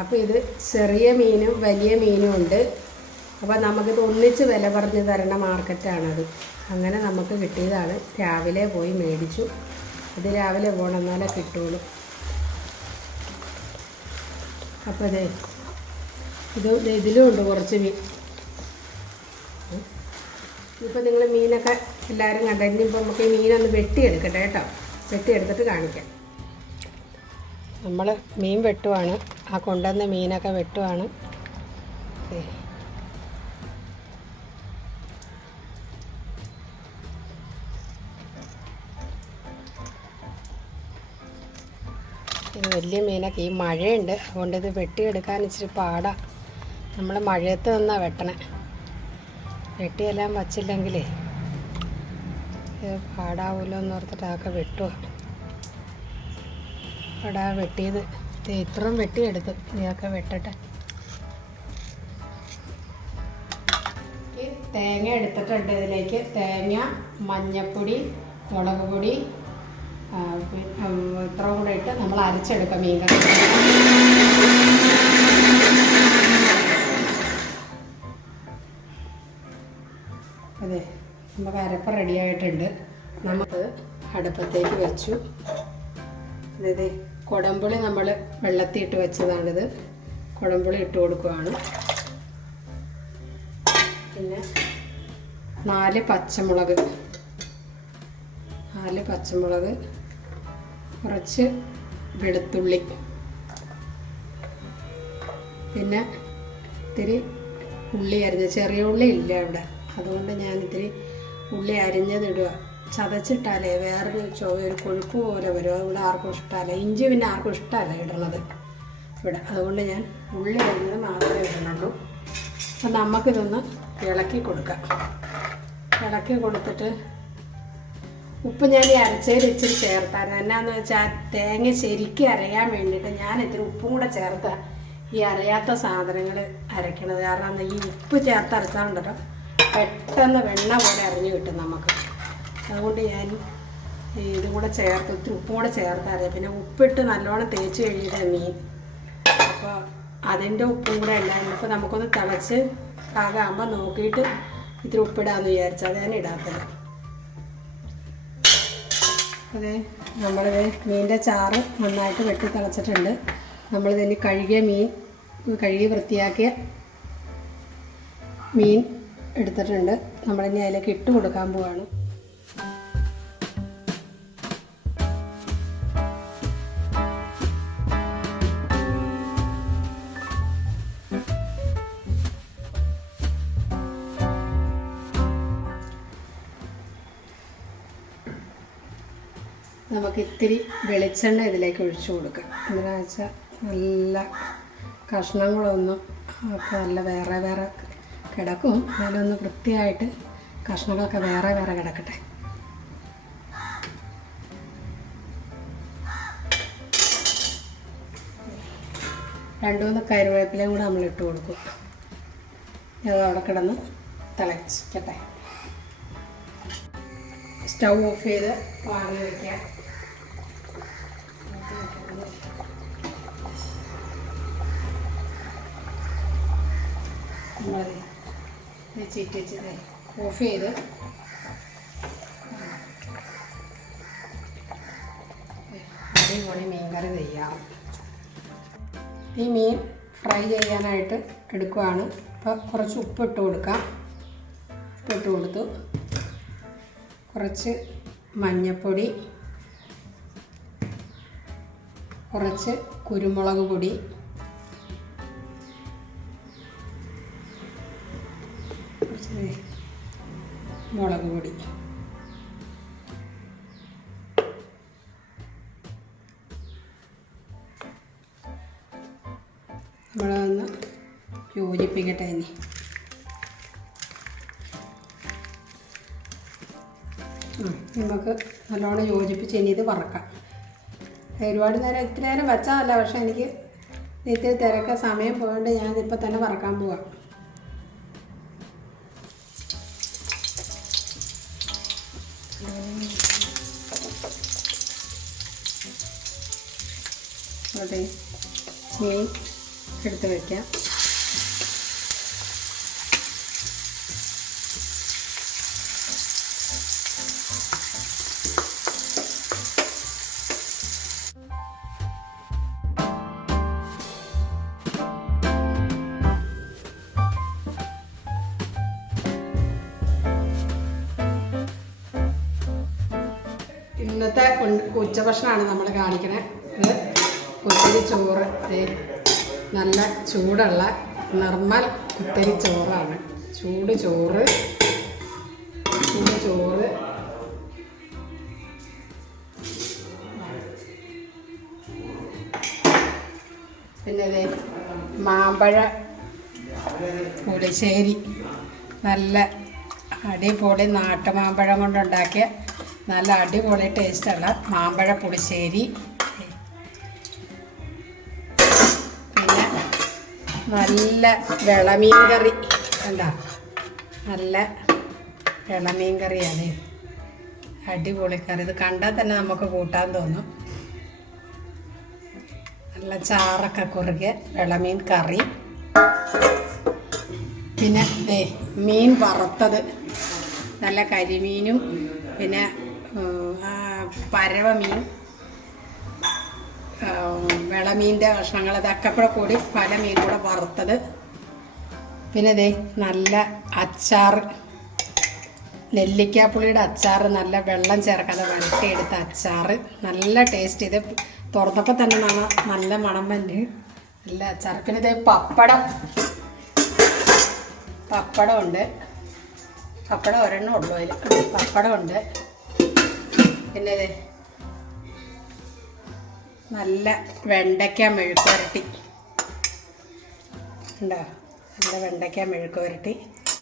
അപ്പോൾ ഇത് ചെറിയ മീനും വലിയ മീനും ഉണ്ട്. അപ്പോൾ നമുക്കിത് ഒന്നിച്ച് വില പറഞ്ഞ് തരണ മാർക്കറ്റാണത് അങ്ങനെ നമുക്ക് കിട്ടിയതാണ്. രാവിലെ പോയി മേടിച്ചു. ഇത് രാവിലെ പോകണം കിട്ടുള്ളൂ. അപ്പോൾ ഇതേ ഇത് ഇതിലും ഉണ്ട് കുറച്ച് മീൻ. ഇപ്പോൾ നിങ്ങൾ മീനൊക്കെ എല്ലാവരും കണ്ടു? ഇനിയിപ്പോൾ നമുക്ക് മീനൊന്ന് വെട്ടിയെടുക്കട്ടെ കേട്ടോ. വെട്ടിയെടുത്തിട്ട് കാണിക്കാം. നമ്മൾ മീൻ വെട്ടുവാണ്. ആ കൊണ്ടുവന്ന മീനൊക്കെ വെട്ടുവാണ്. വലിയ മീനൊക്കെ. ഈ മഴയുണ്ട്. അതുകൊണ്ട് ഇത് വെട്ടിയെടുക്കാൻ ഇച്ചിരി പാടാണ് നമ്മൾ മഴയത്ത് നിന്നാണ് വെട്ടണേ. വെട്ടിയെല്ലാം വച്ചില്ലെങ്കിലേ ഇത് പാടാവൂല്ലോ എന്ന് ഓർത്തിട്ട് ആക്കെ വെട്ടുക അവിടെ വെട്ടിയത്. ഇത്രയും വെട്ടിയെടുത്തു ഇതൊക്കെ വെട്ടട്ടെ. തേങ്ങ എടുത്തിട്ടുണ്ട് ഇതിലേക്ക്. തേങ്ങ മഞ്ഞപ്പൊടി മുളക് പൊടി ഇത്ര കൂടെ ഇട്ട് നമ്മൾ അരച്ചെടുക്കാം മീൻ കറി അതെ നമുക്ക് അരപ്പ് റെഡിയായിട്ടുണ്ട് നമുക്ക് അടുപ്പത്തേക്ക് വെച്ചു. അതായത് കുടംപുളി നമ്മൾ വെള്ളത്തിയിട്ട് വെച്ചതാണിത്. കുടംപുളി ഇട്ട് കൊടുക്കുകയാണ് പിന്നെ നാല് പച്ചമുളക്. നാല് പച്ചമുളക്. കുറച്ച് വെളുത്തുള്ളി. പിന്നെ ഇത്തിരി ഉള്ളി അരിഞ്ഞ ചെറിയ ഉള്ളി ഇല്ല ഇവിടെ. അതുകൊണ്ട് ഞാൻ ഇത്തിരി ഉള്ളി അരിഞ്ഞതിടുക ചതച്ചിട്ടാലേ വേറൊരു ചോ ഒരു കൊഴുപ്പ് പോലെ വരും. ഇവിടെ ആർക്കും ഇഷ്ടമല്ല. ഇഞ്ചി പിന്നെ ആർക്കും ഇഷ്ടമല്ല ഇടണത് ഇവിടെ അതുകൊണ്ട് ഞാൻ ഉള്ളി വരുന്നത് മാത്രമേ ഇടുന്നുള്ളൂ. അപ്പം നമുക്കിതൊന്ന് ഇളക്കി കൊടുക്കാം. ഇളക്കി കൊടുത്തിട്ട് ഉപ്പ് ഞാൻ ഈ അരച്ചതിൽ ഇച്ചിരി ചേർത്തായിരുന്നു. എന്നാന്ന് വെച്ചാൽ തേങ്ങ ശരിക്കും അരയാൻ വേണ്ടിയിട്ട് ഞാൻ ഇത്തിരി ഉപ്പും കൂടെ ചേർത്ത. ഈ അരയാത്ത സാധനങ്ങൾ അരയ്ക്കണത്. കാരണം ഈ ഉപ്പ് ചേർത്ത് അരച്ചാൽ ഉണ്ടല്ലോ പെട്ടെന്ന് വെണ്ണ പോലെ അരഞ്ഞു കിട്ടും നമുക്ക്. അതുകൊണ്ട് ഞാൻ ഇതും കൂടെ ചേർത്ത് ഇത്തിരി ഉപ്പും കൂടെ ചേർത്താതെ പിന്നെ ഉപ്പിട്ട് നല്ലോണം തേച്ച് കഴിഞ്ഞിട്ട് മീൻ. അപ്പോൾ അതിന്റെ ഉപ്പും കൂടെ എല്ലാം അപ്പോൾ നമുക്കൊന്ന് തിളച്ച് പാകമാകുമ്പോൾ നോക്കിയിട്ട് ഇത്തിരി ഉപ്പിടാന്ന് വിചാരിച്ചു അത് ഞാൻ ഇടാത്തത് അതെ നമ്മളിത് മീനിന്റെ ചാറ് നന്നായിട്ട് വെട്ടി തിളച്ചിട്ടുണ്ട്. നമ്മളിതിന് കഴുകിയ മീൻ കഴുകി വൃത്തിയാക്കിയ മീൻ എടുത്തിട്ടുണ്ട്. നമ്മളിനി അതിലേക്ക് ഇട്ട് കൊടുക്കാൻ പോവാണ്. നമുക്ക് ഇത്തിരി വെളിച്ചെണ്ണ ഇതിലേക്ക് ഒഴിച്ചു കൊടുക്കാം. എന്താണെന്ന് വെച്ചാൽ നല്ല കഷ്ണങ്ങളൊന്നും ഒക്കെ നല്ല വേറെ വേറെ കിടക്കും. അതിലൊന്ന് വൃത്തിയായിട്ട് കഷ്ണങ്ങളൊക്കെ വേറെ വേറെ കിടക്കട്ടെ. രണ്ടു മൂന്ന് കരുവേപ്പിലയും കൂടെ നമ്മൾ ഇട്ട് കൊടുക്കും. ഞങ്ങൾ അവിടെ കിടന്ന് തിളച്ചിക്കട്ടെ. സ്റ്റൗ ഓഫ് ചെയ്ത് വാങ്ങി വയ്ക്കാം മതി വെച്ചത്. ഓഫ് ചെയ്ത്. അടിപൊളി മീൻകറി ചെയ്യാം. ഈ മീൻ ഫ്രൈ ചെയ്യാനായിട്ട് എടുക്കുകയാണ് അപ്പോൾ കുറച്ച് ഉപ്പിട്ട് കൊടുക്കാം. ഉപ്പിട്ട് കൊടുത്തു. കുറച്ച് മഞ്ഞൾപ്പൊടി കുറച്ച് കുരുമുളക് പൊടി. കുറച്ച് മുളക് പൊടി. നമ്മളൊന്ന് യോജിപ്പിക്കട്ടെ ഇനി. നമുക്ക് നല്ലോണം യോജിപ്പിച്ച് ഇനി ഇത് വറക്കാം. ഒരുപാട് നേരം ഇത്ര നേരം വെച്ചതല്ല പക്ഷെ എനിക്ക് ഇത്തിരി തിരക്ക സമയം പോയതുകൊണ്ട് ഞാനിപ്പോൾ തന്നെ വറക്കാൻ പോവാം. അതെ മീൻ എടുത്ത് വയ്ക്കാം ഇന്നത്തെ ഉച്ചഭക്ഷണമാണ് നമ്മൾ കാണിക്കണേ. ഇത് ചോറ്. ദേ നല്ല ചൂടുള്ള നിർമ്മൽ കുത്തരി ചോറാണ്. ചൂട് ചോറ്. ചൂട് ചോറ്. പിന്നെ മാമ്പഴ പുളിശ്ശേരി നല്ല അടിപൊളി നാട്ടുമാമ്പഴം കൊണ്ടുണ്ടാക്കിയ നല്ല അടിപൊളി ടേസ്റ്റുള്ള മാമ്പഴ പുളിശ്ശേരി നല്ല വിളമീൻ കറി എന്താ നല്ല വിളമീൻ കറിയാണ് അടിപൊളി കറി. ഇത് കണ്ടാൽ തന്നെ നമുക്ക് കൂട്ടാൻ തോന്നും. നല്ല ചാറൊക്കെ കുറുകെ വിളമീൻ കറി. പിന്നെ ദേ മീൻ വറുത്തത്. നല്ല കരിമീനും പിന്നെ പരവ മീൻ. വിളമീന്റെ കഷ്ണങ്ങൾ ഇതൊക്കെ കൂടെ കൂടി പല മീൻ കൂടെ വറുത്തത്. പിന്നെ ദേ നല്ല അച്ചാർ നെല്ലിക്കാപ്പുളിയുടെ അച്ചാർ നല്ല വെള്ളം ചേർക്കാതെ വരട്ടിയെടുത്ത അച്ചാർ. നല്ല ടേസ്റ്റ് ഇത്. തുറന്നപ്പോൾ തന്നെ നല്ല നല്ല മണം തന്നെ നല്ല അച്ചാർ. പിന്നെ ഇത് പപ്പടം. പപ്പടമുണ്ട്. പപ്പടം ഒരെണ്ണം ഉള്ളൂ അതിൽ പപ്പടമുണ്ട്. പിന്നെ ഇത് നല്ല വെണ്ടയ്ക്ക മെഴുക്ക് വരട്ടി ഉണ്ടോ നല്ല വെണ്ടയ്ക്ക മെഴുക്ക് വരട്ടി